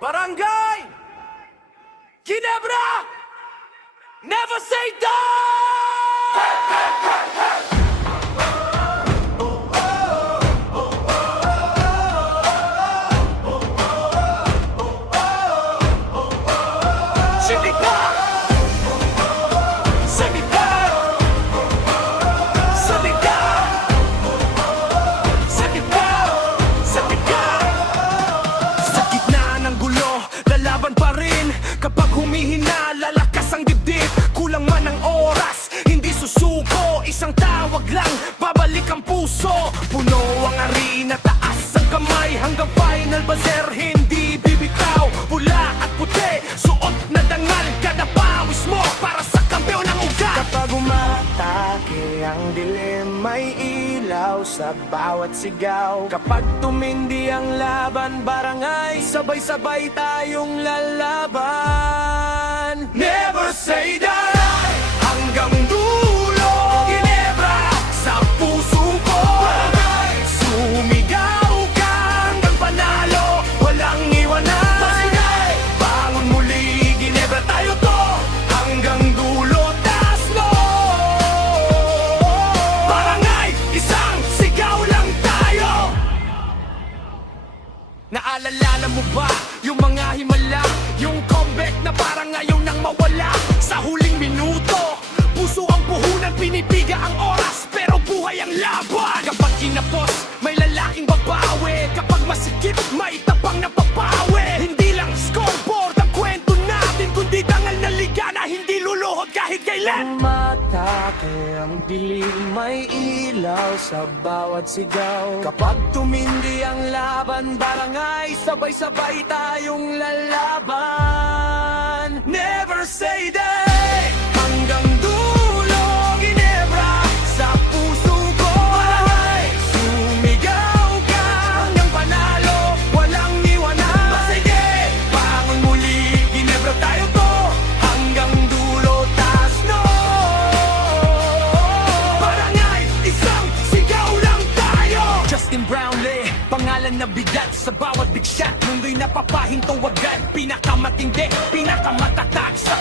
Barangay Ginebra! Never say die! Salita! Salita! Salita! Salita! Salita! Sa gitna ng gulo, lalaban pa rin. Kapag humihina, lalakas ang dibdib. Kulang man ang oras, hindi susuko. Isang tawag lang, babalik ang puso. Puno ang arena, taas ang kamay. Hanggang final buzzer, hindi bibitaw. Pula at puti, suot na dangal. Kada pawis mo, para sa kampeon ng ugat. Kapag umatake ang dilim, may ilaw sa bawat sigaw. Kapag tumindi ang laban, barangay, sabay-sabay tayong lalaban. Never say die! Hanggang dulo, Ginebra sa puso ko. Sumigaw ka hanggang panalo, walang iwanan. Bangon muli, Ginebra, tayo to. Hanggang dulo, taas mo. Barangay, isang sigaw lang tayo. Naalala mo ba yung mga himala? Yung comeback na parang ngayon nang mawala. Sa huling minuto, puso ang puhunan, pinipiga ang oras, pero buhay ang laban. Kapag kinapos, may lalaking babawi. Kapag masikip, may tapang na papawi. Hindi lang scoreboard ang kwento natin, kundi dangal na liga na hindi luluhod kahit kailan. Umatake ang dilim, may ilaw sa bawat sigaw. Kapag tumindi ang laban, barangay, sabay-sabay tayong lalaban. Never say die! Hanggang dulo, Ginebra sa puso ko. Sumigaw ka hanggang panalo, walang iwanan. Sige, bangon muli, Ginebra, tayo to. Hanggang dulo, taas no. Barangay, isang sigaw lang tayo. Justin Brownlee, pangalan na bigat sa bawat big shot. Mundo'y napapahinto agad, pinakamatindi, pinakamatatag sa